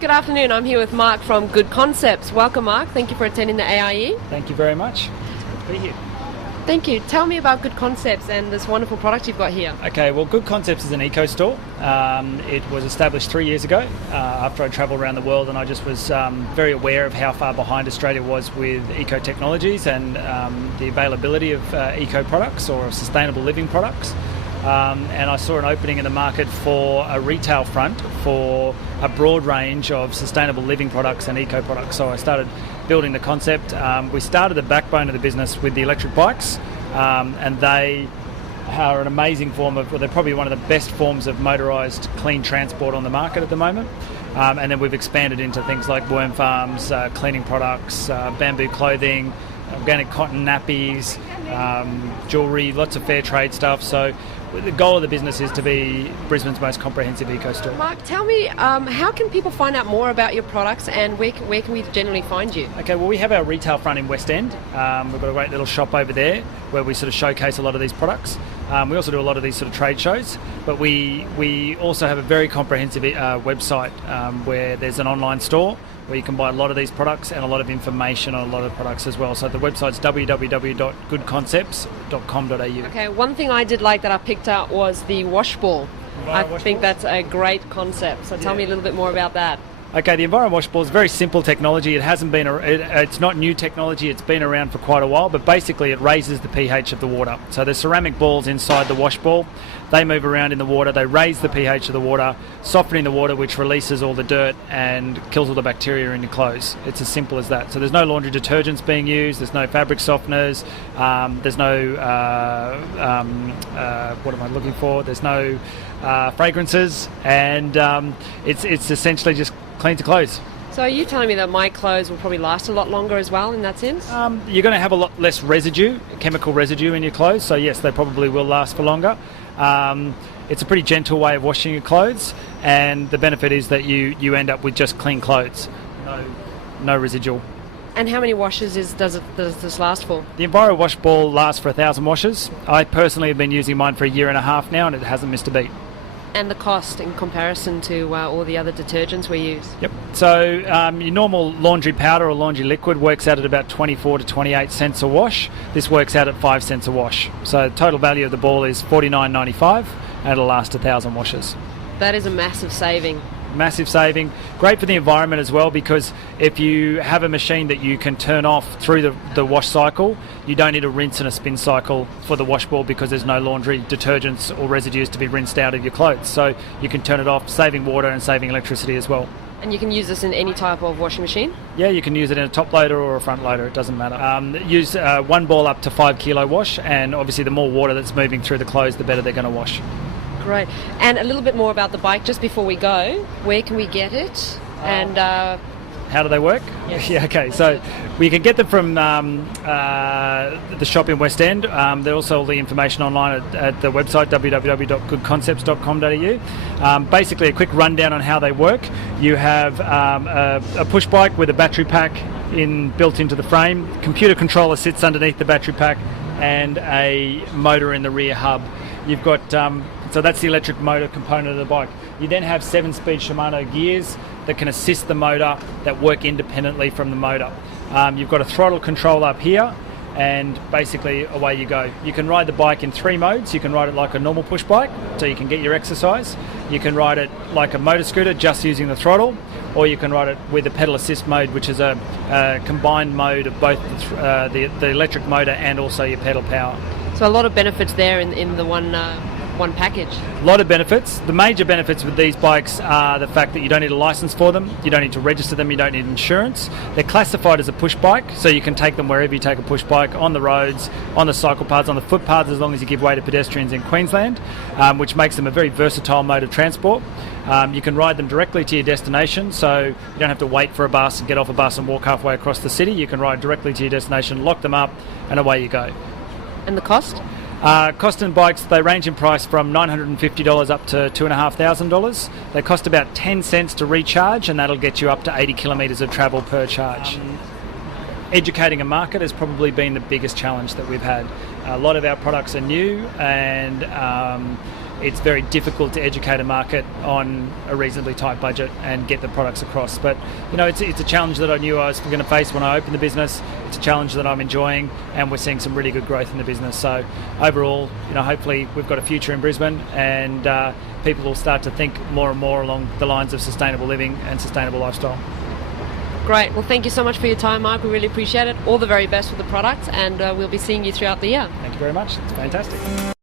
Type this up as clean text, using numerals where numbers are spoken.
Good afternoon, I'm here with Mark from Good Concepts. Welcome, Mark. Thank you for attending the AIE. Thank you very much. It's good to be here. Thank you. Tell me about Good Concepts and this wonderful product you've got here. Okay, well, Good Concepts is an eco store. It was established 3 years ago after I travelled around the world, and I just was very aware of how far behind Australia was with eco technologies and the availability of eco products or sustainable living products. And I saw an opening in the market for a retail front for a broad range of sustainable living products and eco products. So I started building the concept. We started the backbone of the business with the electric bikes, and they are an amazing form of, well, they're probably one of the best forms of motorised clean transport on the market at the moment. And then we've expanded into things like worm farms, cleaning products, bamboo clothing, organic cotton nappies, jewellery, lots of fair trade stuff. So the goal of the business is to be Brisbane's most comprehensive eco store. Mark, tell me, how can people find out more about your products and where can we generally find you? Okay, well, we have our retail front in West End. We've got a great little shop over there where we sort of showcase a lot of these products. We also do a lot of these sort of trade shows, but we also have a very comprehensive website where there's an online store where you can buy a lot of these products and a lot of information on a lot of products as well. So the website's www.goodconcepts.com.au. Okay, one thing I did like that I picked out was the wash ball. I think that's a great concept. So tell me a little bit more about that. Okay, the Enviro Wash Ball is very simple technology. It hasn't been, it's not new technology. It's been around for quite a while, but basically it raises the pH of the water. So there's ceramic balls inside the wash ball. They move around in the water. They raise the pH of the water, softening the water, which releases all the dirt and kills all the bacteria in your clothes. It's as simple as that. So there's no laundry detergents being used. There's no fabric softeners. There's no what am I looking for? There's no fragrances, and it's essentially just clean to clothes. So are you telling me that my clothes will probably last a lot longer as well in that sense? You're going to have a lot less residue, chemical residue in your clothes, so yes, they probably will last for longer. It's a pretty gentle way of washing your clothes, and the benefit is that you end up with just clean clothes, no residual. And how many washes does this last for? The Enviro Wash Ball lasts for 1,000 washes. I personally have been using mine for 1.5 years now, and it hasn't missed a beat. And the cost in comparison to all the other detergents we use? Yep. So your normal laundry powder or laundry liquid works out at about 24 to 28 cents a wash. This works out at 5 cents a wash. So the total value of the ball is $49.95, and it'll last 1,000 washes. That is a massive saving. Massive saving. Great for the environment as well, because if you have a machine that you can turn off through the wash cycle, you don't need a rinse and a spin cycle for the wash ball because there's no laundry detergents or residues to be rinsed out of your clothes. So you can turn it off, saving water and saving electricity as well. And you can use this in any type of washing machine? Yeah, you can use it in a top loader or a front loader, it doesn't matter. Use one ball up to 5 kilo wash, and obviously the more water that's moving through the clothes, the better they're going to wash. Great. And a little bit more about the bike just before we go. Where can we get it? And how do they work? Yes. Yeah, okay. So we can get them from the shop in West End. There's also all the information online at the website www.goodconcepts.com.au. Basically, a quick rundown on how they work. You have a push bike with a battery pack built into the frame. Computer controller sits underneath the battery pack, and a motor in the rear hub. You've got, so that's the electric motor component of the bike. You then have 7-speed Shimano gears that can assist the motor, that work independently from the motor. You've got a throttle control up here, and basically away you go. You can ride the bike in 3 modes. You can ride it like a normal push bike, so you can get your exercise. You can ride it like a motor scooter, just using the throttle, or you can ride it with a pedal assist mode, which is a combined mode of both the electric motor and also your pedal power. So a lot of benefits there in the one package. A lot of benefits. The major benefits with these bikes are the fact that you don't need a license for them, you don't need to register them, you don't need insurance. They're classified as a push bike, so you can take them wherever you take a push bike, on the roads, on the cycle paths, on the footpaths, as long as you give way to pedestrians in Queensland, which makes them a very versatile mode of transport. You can ride them directly to your destination, so you don't have to wait for a bus and get off a bus and walk halfway across the city. You can ride directly to your destination, lock them up, and away you go. And the cost? Cost in bikes, they range in price from $950 up to $2,500. They cost about 10 cents to recharge, and that'll get you up to 80 kilometres of travel per charge. Educating a market has probably been the biggest challenge that we've had. A lot of our products are new, and it's very difficult to educate a market on a reasonably tight budget and get the products across. But it's a challenge that I knew I was going to face when I opened the business. It's a challenge that I'm enjoying, and we're seeing some really good growth in the business. So overall, hopefully we've got a future in Brisbane, and people will start to think more and more along the lines of sustainable living and sustainable lifestyle. Great. Well, thank you so much for your time, Mark. We really appreciate it. All the very best with the product, and we'll be seeing you throughout the year. Thank you very much. It's fantastic.